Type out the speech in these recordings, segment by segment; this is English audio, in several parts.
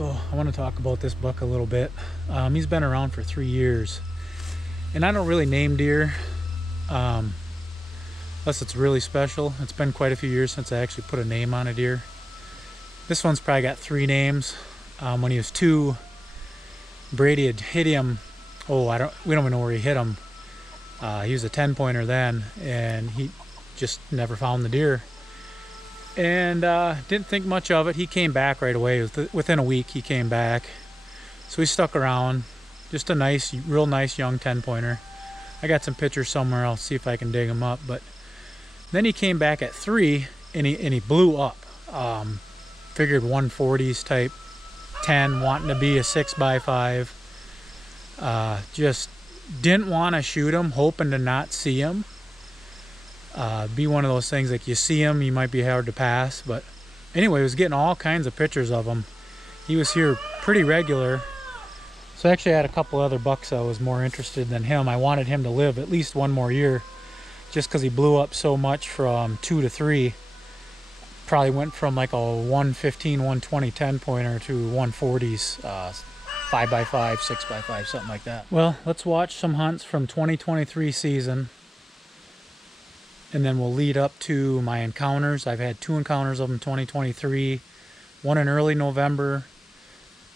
So I want to talk about this buck a little bit. He's been around for 3 years, and I don't really name deer unless it's really special. It's been quite a few years since I actually put a name on a deer. This one's probably got 3 names. When he was 2, Brady had hit him. We don't even know where he hit him. He was a 10-pointer then, and he just never found the deer. And didn't think much of it. He came back right away. Within a week, he came back. So he stuck around. Just a nice, real nice young 10-pointer. I got some pictures somewhere. I'll see if I can dig them up. But then he came back at 3, and he blew up. Figured 140s type 10, wanting to be a 6x5. Just didn't want to shoot him, hoping to not see him. Be one of those things like you see him, you might be hard to pass. But anyway, I was getting all kinds of pictures of him. He was here pretty regular. So I actually had a couple other bucks I was more interested than him. I wanted him to live at least one more year, just because he blew up so much from 2 to 3. Probably went from like a 115, 120 10-pointer to 140s, 5x5, 6x5, something like that. Well, let's watch some hunts from 2023 season, and then we'll lead up to my encounters. I've had 2 encounters of them in 2023, one in early November,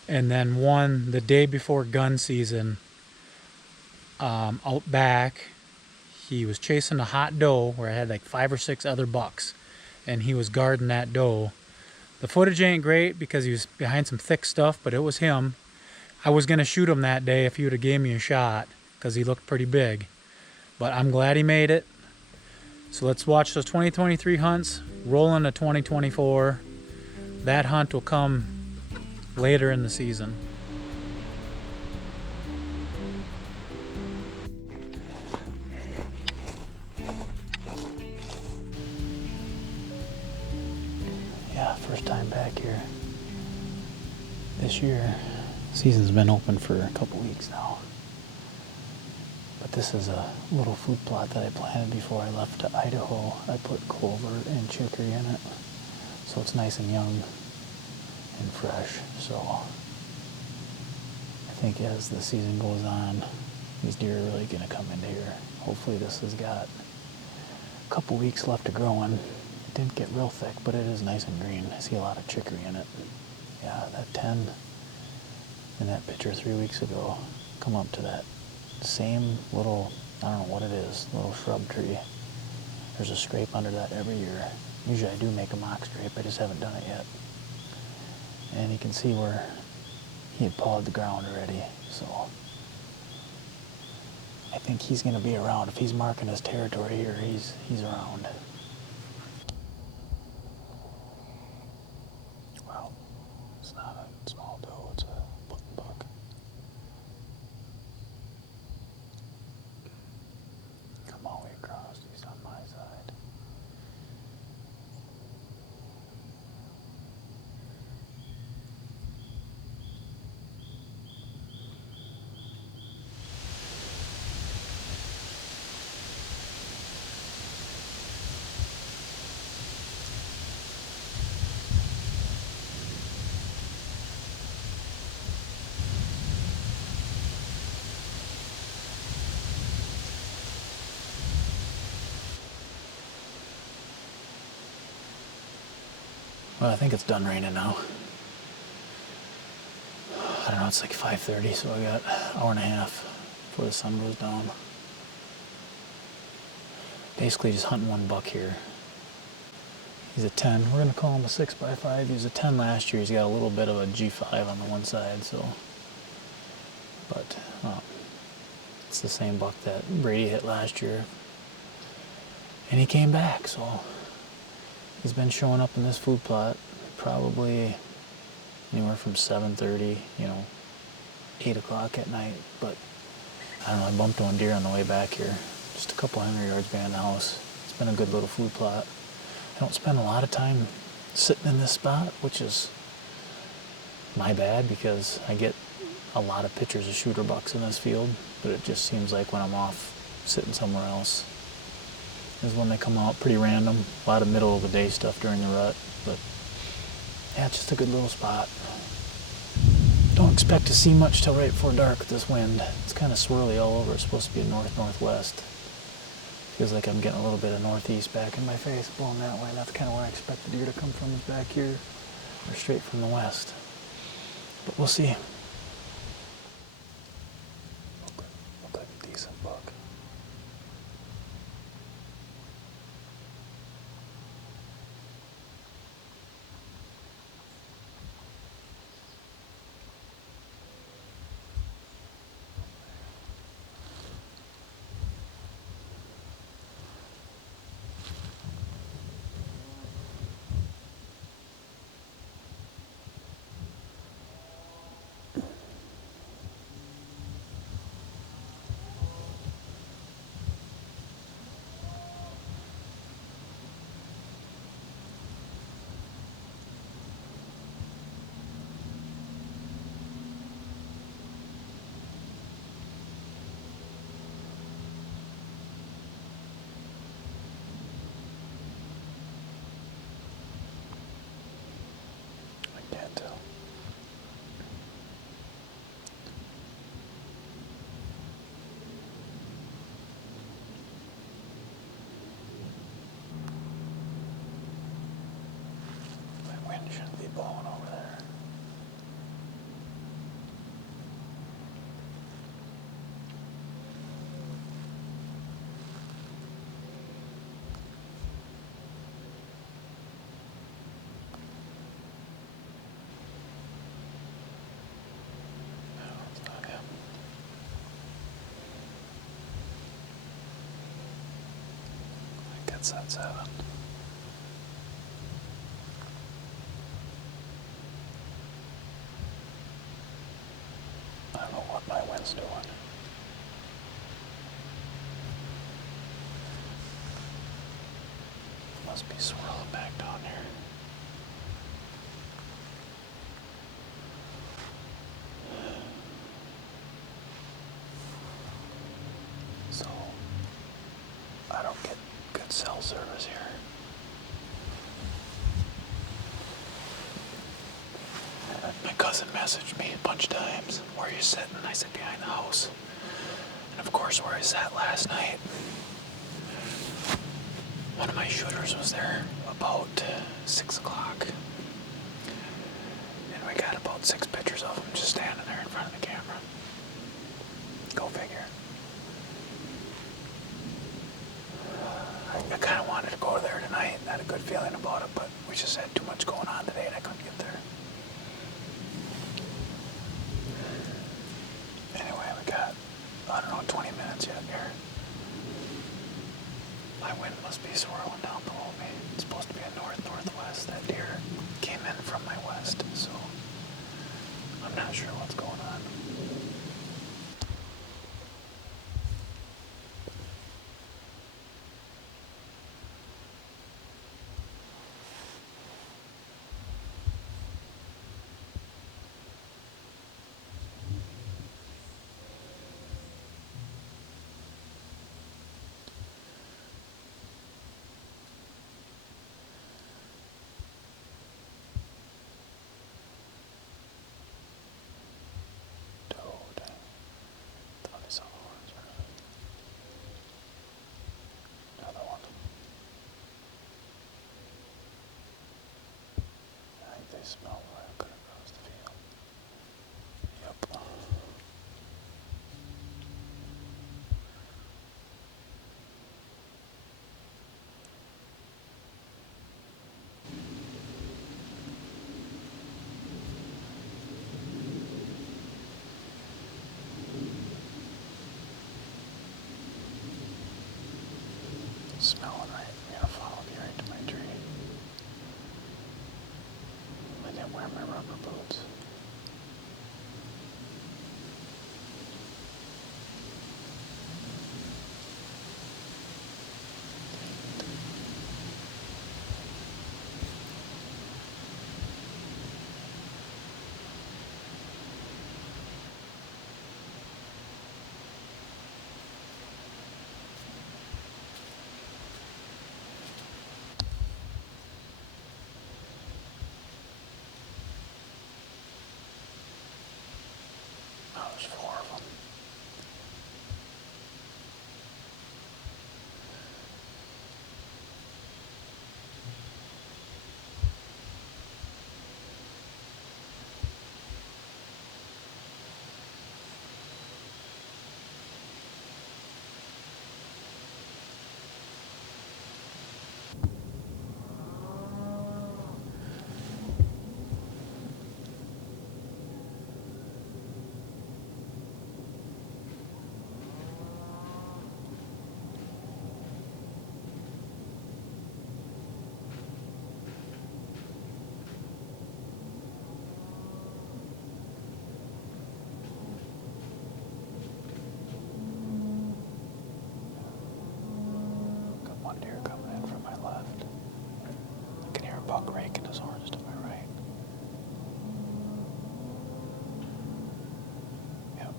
and then one the day before gun season, out back. He was chasing a hot doe where I had like 5 or 6 other bucks, and he was guarding that doe. The footage ain't great because he was behind some thick stuff, but it was him. I was going to shoot him that day if he would have gave me a shot, because he looked pretty big. But I'm glad he made it. So let's watch those 2023 hunts, roll into 2024. That hunt will come later in the season. Yeah, first time back here this year. Season's been open for a couple weeks now. But this is a little food plot that I planted before I left to Idaho. I put clover and chicory in it, so it's nice and young and fresh. So I think as the season goes on, these deer are really gonna come into here. Hopefully this has got a couple weeks left to growing. It didn't get real thick, but it is nice and green. I see a lot of chicory in it. Yeah, that 10 in that picture 3 weeks ago come up to that same little, I don't know what it is, little shrub tree. There's a scrape under that every year. Usually I do make a mock scrape, I just haven't done it yet. And you can see where he had pawed the ground already, so I think he's gonna be around. If he's marking his territory here, he's around. Well, it's not a small doe, it's a button buck. Come all the way across, he's on my side. Well, I think it's done raining now. I don't know, it's like 5:30, so I got an hour and a half before the sun goes down. Basically just hunting one buck here. He's a 10. We're gonna call him a 6x5. He was a 10 last year. He's got a little bit of a G5 on the one side, so. But it's the same buck that Brady hit last year. And he came back, so he's been showing up in this food plot probably anywhere from 7:30, 8 o'clock at night. But I don't know, I bumped one deer on the way back here, just a couple hundred yards behind the house. It's been a good little food plot. I don't spend a lot of time sitting in this spot, which is my bad because I get a lot of pictures of shooter bucks in this field, but it just seems like when I'm off sitting somewhere else is when they come out, pretty random. A lot of middle of the day stuff during the rut, but yeah, it's just a good little spot. Don't expect to see much till right before dark with this wind. It's kind of swirly all over. It's supposed to be a north-northwest. Feels like I'm getting a little bit of northeast back in my face, blowing that way. That's kind of where I expect the deer to come from, is back here, or straight from the west. But we'll see. Look like a decent buck. Can't tell. My wind shouldn't be blowing over there. It's at 7. I don't know what my wind's doing. Must be swirling back down here. So, I don't get good cell service here. My cousin messaged me a bunch of times, where you sitting? I said, behind the house. And of course, where I sat last night. One of my shooters was there about 6 o'clock. And we got about 6 pictures of him just standing there in front of the camera. Go figure. I kind of wanted to go there tonight and had a good feeling about it, but we just had too much going on today and I couldn't get there. Anyway, we got, I don't know, 20 minutes yet here. My wind must be swirling down below me. It's supposed to be a north-northwest. That deer came in from my west, so I'm not sure what's going on. there's 4 of them. One deer coming in from my left. I can hear a buck raking his horns to my right. Yep.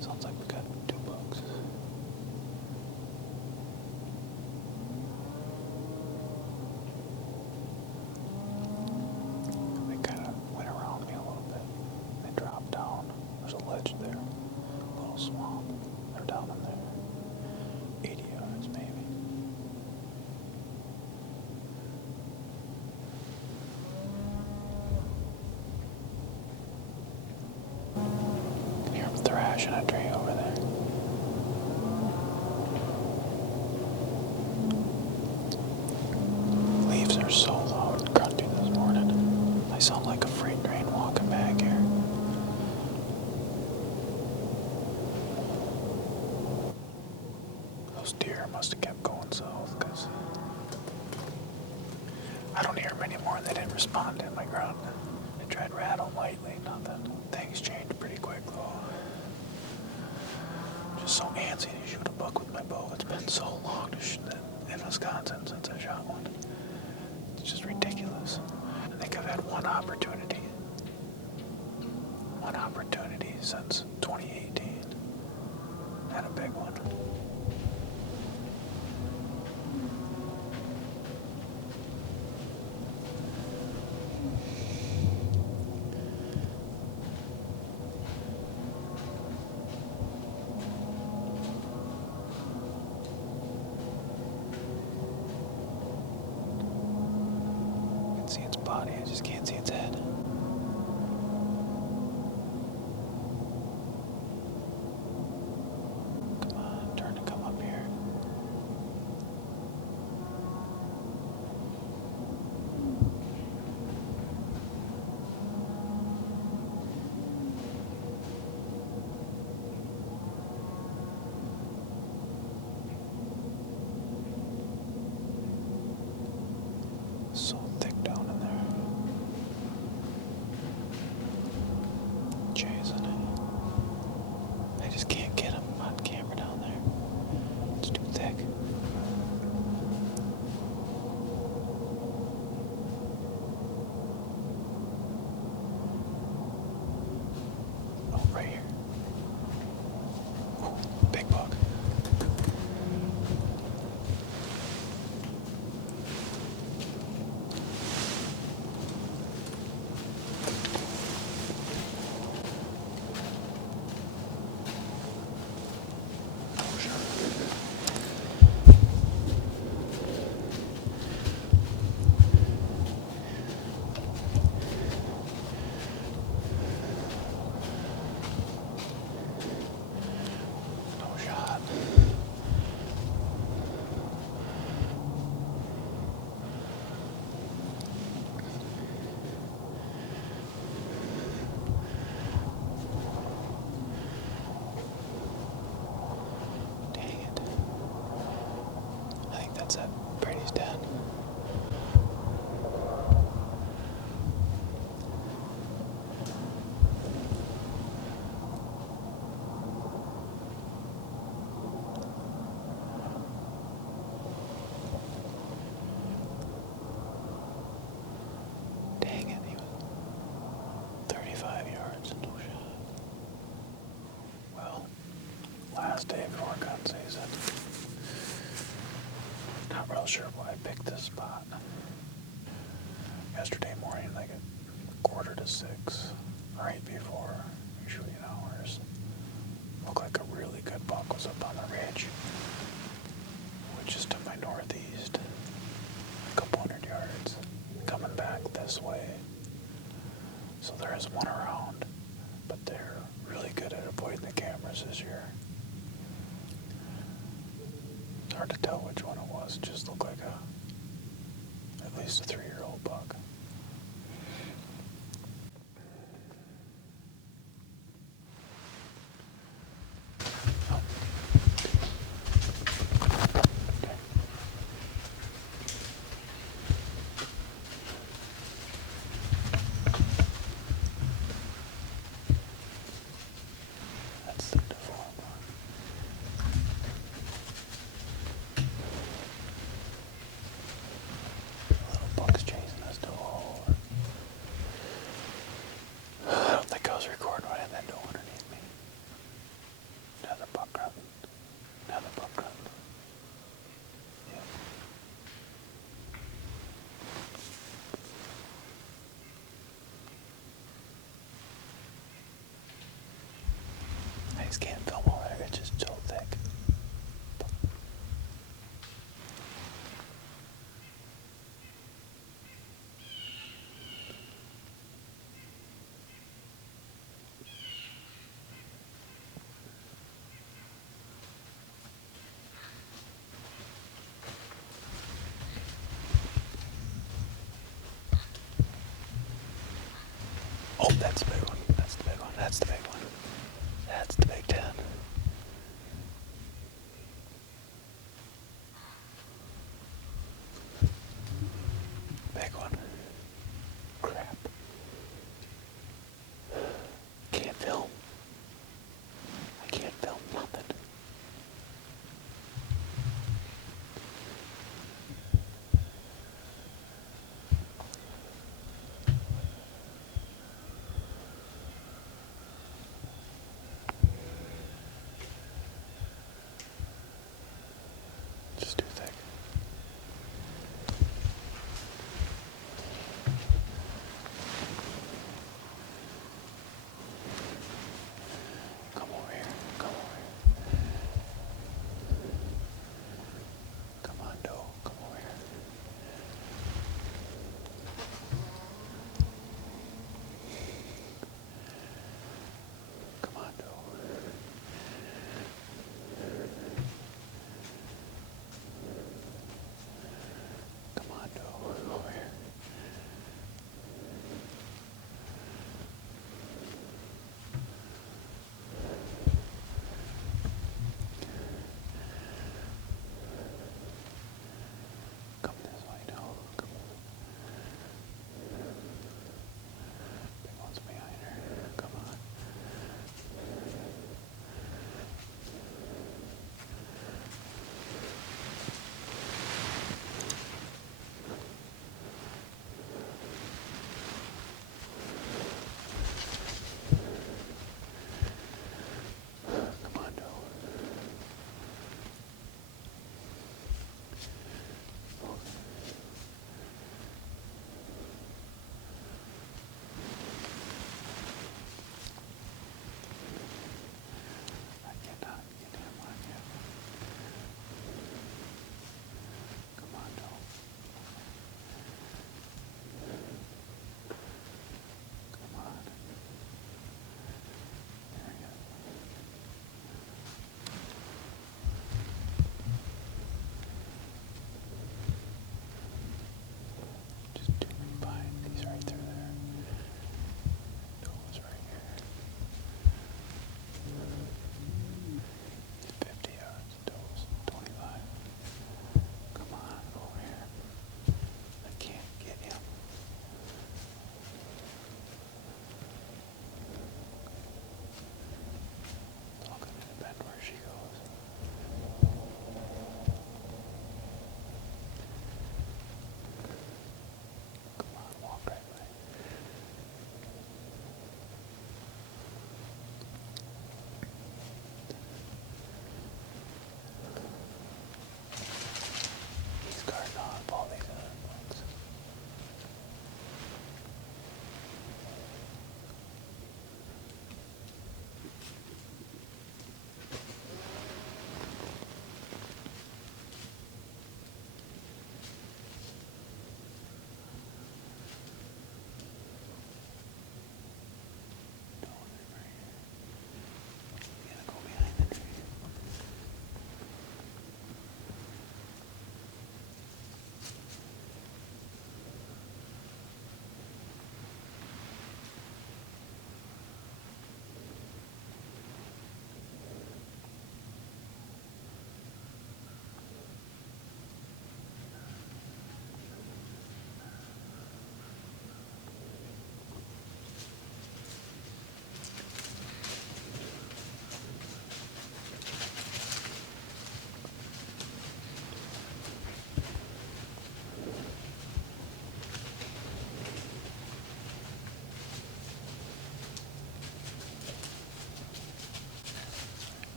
Sounds like we got 2 bucks. They kind of went around me a little bit. They dropped down. There's a ledge there. A little swamp. They're down in there. 80 yards maybe. I can hear them thrashing a tree over there. Leaves are so loud and grunty this morning. I sound like a freight train walking back here. Those deer must have kept going south, because I don't hear them anymore. They didn't respond to my grunt. I tried rattling lightly, nothing. Things changed pretty quick though. Just so antsy to shoot a buck with my bow. It's been so long to shoot in Wisconsin since I shot one. It's just ridiculous. I think I've had one opportunity. One opportunity since 2018. Had a big one. I can see its body, I just can't see its head. Come on, turn to come up here. So thick down in there. Chasing it. I just can't get him on camera down there. It's too thick. Oh, right here. Ooh, big buck. No shot. Dang it. I think that's it. Brady's dead. last day before gun season. Not real sure why I picked this spot. Yesterday morning, like at 5:45, right before shooting hours, looked like a really good buck was up on the ridge, which is to my northeast, a couple hundred yards, coming back this way. So there is one around, but they're really good at avoiding the cameras this year. It's hard to tell which one it was. It just looked like at least a 3-year-old buck. That's the deformed one. The little buck's chasing us to a hole. I don't think I was recording when I had that doe underneath me. Another buck running. Another buck running. Yeah. I just can't film over there. It's just so thick. Oh, that's the big one. That's the big one. That's the big one. That's the big 10. Big one. Crap. Can't film. I can't film nothing.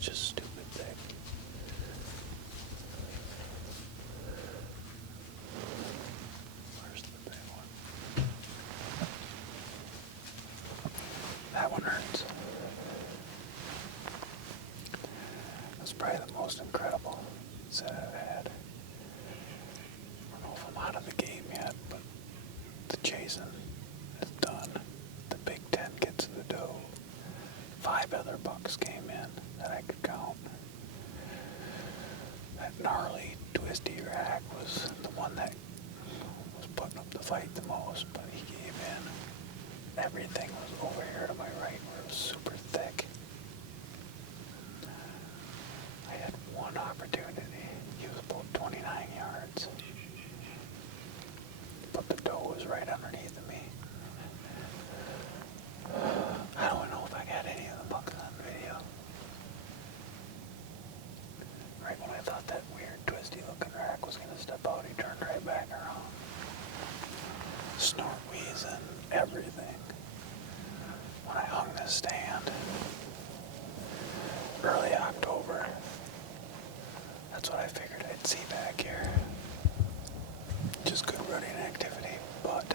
Just stupid thing. Where's the big one? That one hurts. That's probably the most incredible set I've had. I don't know if I'm out of the game yet, but the chasing is done. The Big Ten gets the dough. 5 other bucks came in that I could count. That gnarly, twisty rack was the one that was putting up the fight the most, but he gave in. Everything was over here to my right where it was super thick. I had one opportunity. He was about 29 yards. But the dough was right underneath of me. I don't know if I got any of the bucks on video. Right when I thought that weird twisty looking rack was going to step out, he turned right back around. Snort wheezing, everything. When I hung this stand, early October, that's what I figured I'd see back here. Just good running activity, but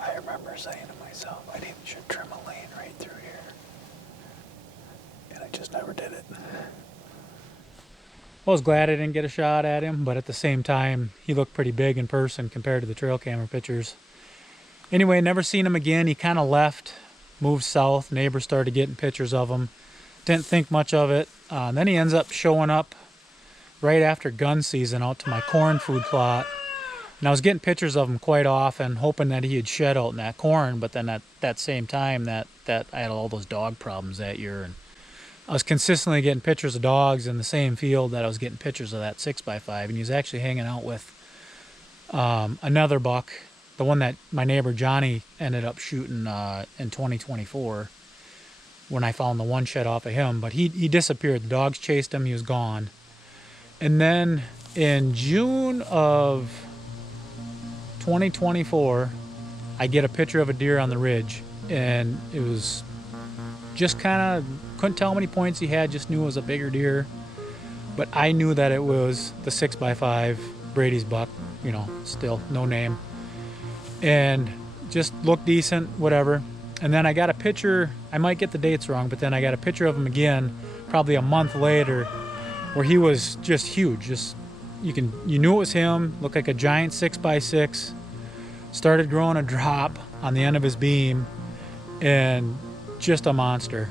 I remember saying to myself, I should trim a lane right through here. just never did it. I was glad I didn't get a shot at him, but at the same time, he looked pretty big in person compared to the trail camera pictures. Anyway, never seen him again. He kind of left, moved south. Neighbors started getting pictures of him. Didn't think much of it. Then he ends up showing up right after gun season out to my corn food plot. And I was getting pictures of him quite often, hoping that he had shed out in that corn. But then at that same time, that I had all those dog problems that year. And I was consistently getting pictures of dogs in the same field that I was getting pictures of that 6x5. And he was actually hanging out with another buck, the one that my neighbor Johnny ended up shooting in 2024 when I found the one shed off of him. But he disappeared. The dogs chased him. He was gone. And then in June of 2024, I get a picture of a deer on the ridge, and it was just kind of, couldn't tell how many points he had, just knew it was a bigger deer. But I knew that it was the 6x5 Brady's buck, you know, still no name, and just looked decent, whatever. And then I got a picture, I might get the dates wrong, but then I got a picture of him again probably a month later where he was just huge. Just you knew it was him, looked like a giant 6x6, started growing a drop on the end of his beam, and just a monster.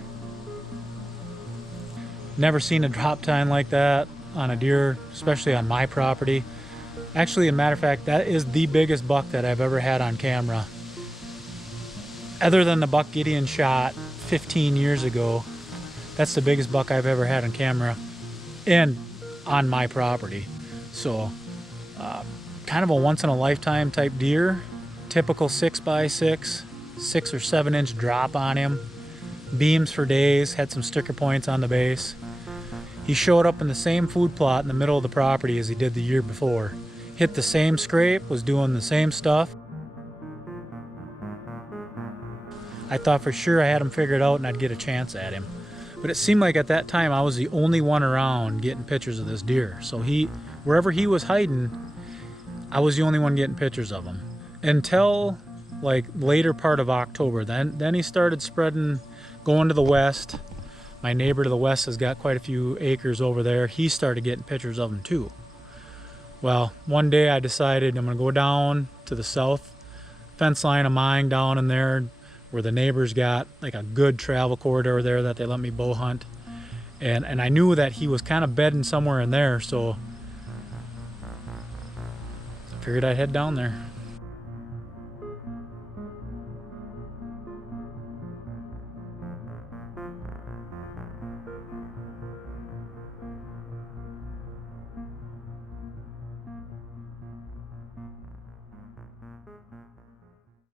Never seen a drop tine like that on a deer, especially on my property. Actually, as a matter of fact, that is the biggest buck that I've ever had on camera. Other than the buck Gideon shot 15 years ago, that's the biggest buck I've ever had on camera and on my property. So kind of a once-in-a-lifetime type deer. Typical 6x6, 6 or 7 inch drop on him. Beams for days, had some sticker points on the base. He showed up in the same food plot in the middle of the property as he did the year before. Hit the same scrape, was doing the same stuff. I thought for sure I had him figured out and I'd get a chance at him. But it seemed like at that time I was the only one around getting pictures of this deer. So wherever he was hiding, I was the only one getting pictures of him. Until like later part of October. Then he started spreading, going to the west. My neighbor to the west has got quite a few acres over there. He started getting pictures of him too. Well, one day I decided I'm gonna go down to the south fence line of mine down in there where the neighbors got like a good travel corridor there that they let me bow hunt. And I knew that he was kind of bedding somewhere in there, so I figured I'd head down there.